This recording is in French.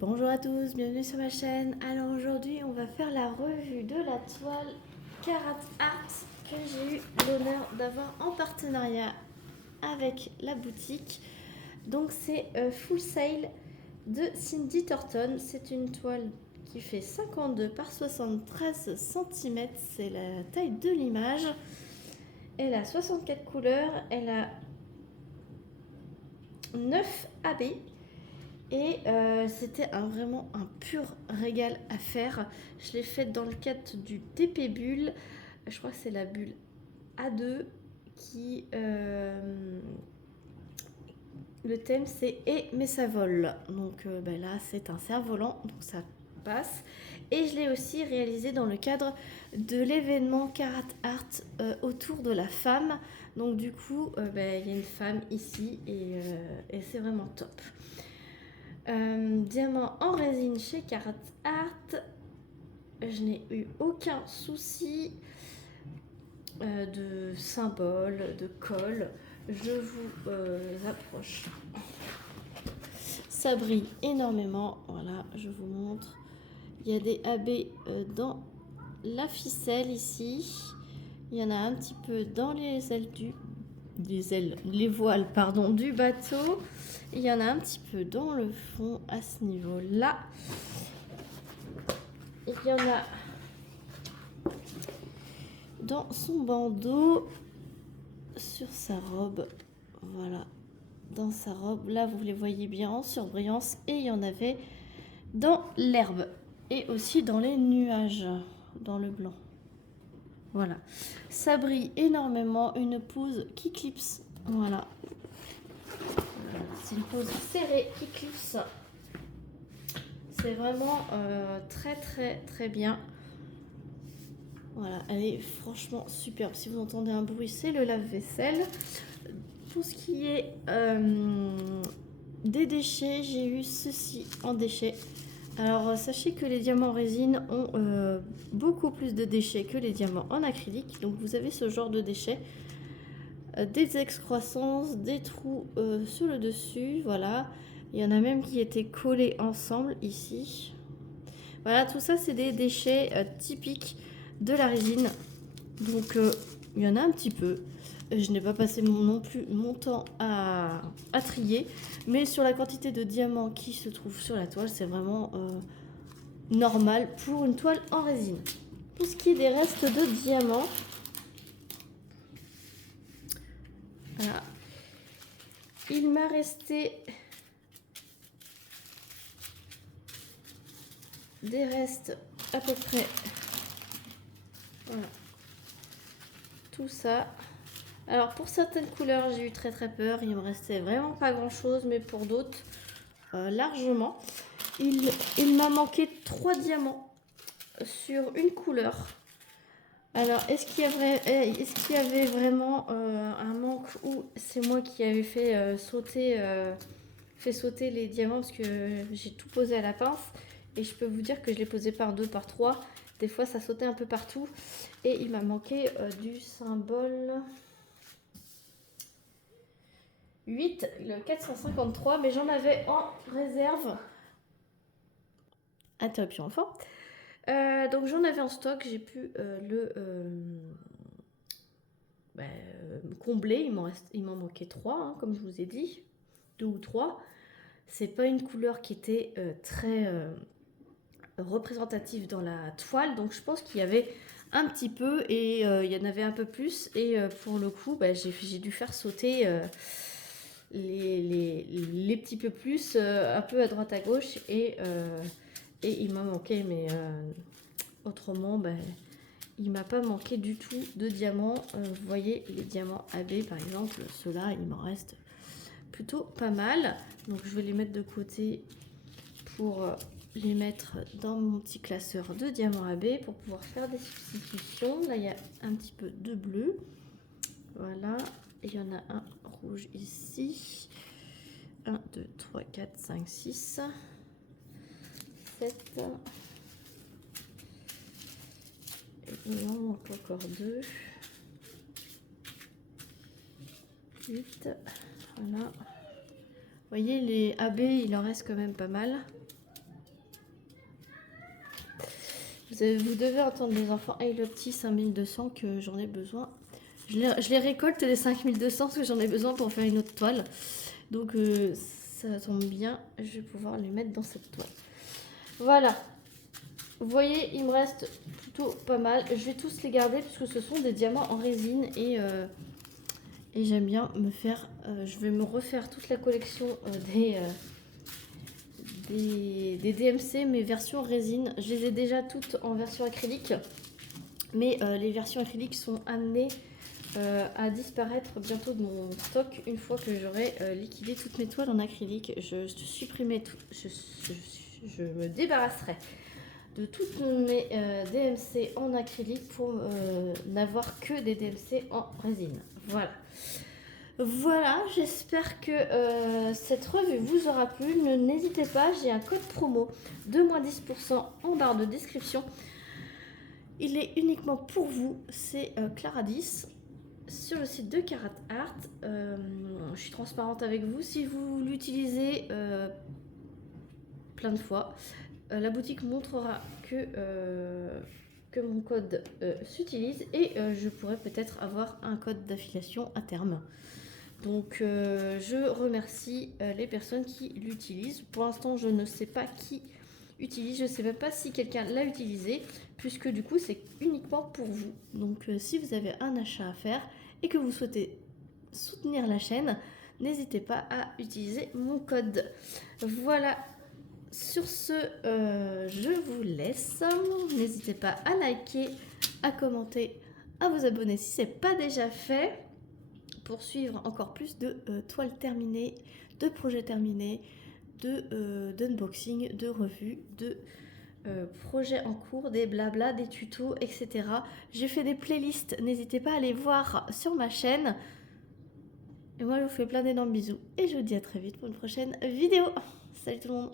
Bonjour à tous, bienvenue sur ma chaîne. Alors aujourd'hui on va faire la revue de la toile Carat Art que j'ai eu l'honneur d'avoir en partenariat avec la boutique. Donc c'est Full Sail de Cindy Thornton. C'est une toile qui fait 52 par 73 cm, c'est la taille de l'image. Elle a 64 couleurs, elle a 9 AB. Et c'était vraiment un pur régal à faire. Je l'ai faite dans le cadre du TP Bulle. Je crois que c'est la bulle A2 qui... le thème c'est Et mais ça vole. Donc là c'est un cerf-volant, donc ça passe. Et je l'ai aussi réalisé dans le cadre de l'événement Carat Art autour de la femme. Donc du coup il y a une femme ici et c'est vraiment top. Diamant en résine chez Carat Art. Je n'ai eu aucun souci de symbole, de colle. Je vous approche. Ça brille énormément. Voilà, je vous montre. Il y a des AB dans la ficelle ici. Il y en a un petit peu dans les ailes les voiles pardon, du bateau. Il y en a un petit peu dans le fond à ce niveau-là. Il y en a dans son bandeau, sur sa robe. Voilà, dans sa robe. Là, vous les voyez bien en surbrillance. Et il y en avait dans l'herbe. Et aussi dans les nuages, dans le blanc. Voilà. Ça brille énormément. Une pose qui clipse. Voilà. C'est une pose serrée qui clipse. C'est vraiment très très très bien. Voilà, elle est franchement superbe. Si vous entendez un bruit, c'est le lave-vaisselle. Pour ce qui est des déchets, j'ai eu ceci en déchets. Alors, sachez que les diamants en résine ont beaucoup plus de déchets que les diamants en acrylique. Donc, vous avez ce genre de déchets. Des excroissances, des trous sur le dessus, voilà. Il y en a même qui étaient collés ensemble ici. Voilà, tout ça, c'est des déchets typiques de la résine. Donc, il y en a un petit peu. Je n'ai pas passé non plus mon temps à trier. Mais sur la quantité de diamants qui se trouvent sur la toile, c'est vraiment normal pour une toile en résine. Pour ce qui est des restes de diamants, voilà. Il m'a resté des restes à peu près. Voilà. Tout ça. Alors pour certaines couleurs, j'ai eu très très peur. Il me restait vraiment pas grand chose, mais pour d'autres, largement. Il m'a manqué 3 diamants sur une couleur. Alors, est-ce qu'il y avait vraiment un manque ou c'est moi qui avais fait sauter les diamants parce que j'ai tout posé à la pince et je peux vous dire que je l'ai posé par 2, par 3. Des fois, ça sautait un peu partout et il m'a manqué du symbole 8, le 453, mais j'en avais en réserve. Interruption enfant. Donc j'en avais en stock, j'ai pu combler. Il m'en manquait 3, hein, comme je vous ai dit, 2 ou 3. C'est pas une couleur qui était très représentative dans la toile, donc je pense qu'il y avait un petit peu et il y en avait un peu plus. Et pour le coup, j'ai dû faire sauter les petits peu plus, un peu à droite à gauche et il m'a manqué, mais autrement, il m'a pas manqué du tout de diamants. Vous voyez les diamants AB par exemple, ceux-là, il m'en reste plutôt pas mal. Donc je vais les mettre de côté pour les mettre dans mon petit classeur de diamants AB pour pouvoir faire des substitutions. Là, il y a un petit peu de bleu. Voilà. Il y en a un rouge ici. 1, 2, 3, 4, 5, 6, 7. Il en manque encore 2. 8. Voilà. Vous voyez, les AB, il en reste quand même pas mal. Vous devez entendre les enfants. Et le petit 5200 que j'en ai besoin. Je les récolte les 5200 parce que j'en ai besoin pour faire une autre toile. Donc ça tombe bien, je vais pouvoir les mettre dans cette toile. Voilà. Vous voyez, il me reste plutôt pas mal. Je vais tous les garder puisque ce sont des diamants en résine et j'aime bien me faire... je vais me refaire toute la collection des DMC, mes versions résine. Je les ai déjà toutes en version acrylique. Mais les versions acryliques sont amenées à disparaître bientôt de mon stock une fois que j'aurai liquidé toutes mes toiles en acrylique. Je supprimerai tout, je me débarrasserai de toutes mes DMC en acrylique pour n'avoir que des DMC en résine. Voilà. Voilà, j'espère que cette revue vous aura plu. N'hésitez pas, j'ai un code promo de moins 10% en barre de description. Il est uniquement pour vous, c'est Clara10 sur le site de Carat Art. Je suis transparente avec vous. Si vous l'utilisez plein de fois, la boutique montrera que mon code s'utilise et je pourrais peut-être avoir un code d'affiliation à terme. Donc je remercie les personnes qui l'utilisent. Pour l'instant, je ne sais pas qui utilise, je ne sais même pas si quelqu'un l'a utilisé, puisque du coup c'est uniquement pour vous. Donc si vous avez un achat à faire et que vous souhaitez soutenir la chaîne, n'hésitez pas à utiliser mon code. Voilà, sur ce, je vous laisse. N'hésitez pas à liker, à commenter, à vous abonner si ce n'est pas déjà fait, pour suivre encore plus de toiles terminées, de projets terminés, d'unboxing, de revues, de projets en cours, des blabla, des tutos, etc. J'ai fait des playlists, n'hésitez pas à aller voir sur ma chaîne. Et moi je vous fais plein d'énormes bisous et je vous dis à très vite pour une prochaine vidéo. Salut tout le monde!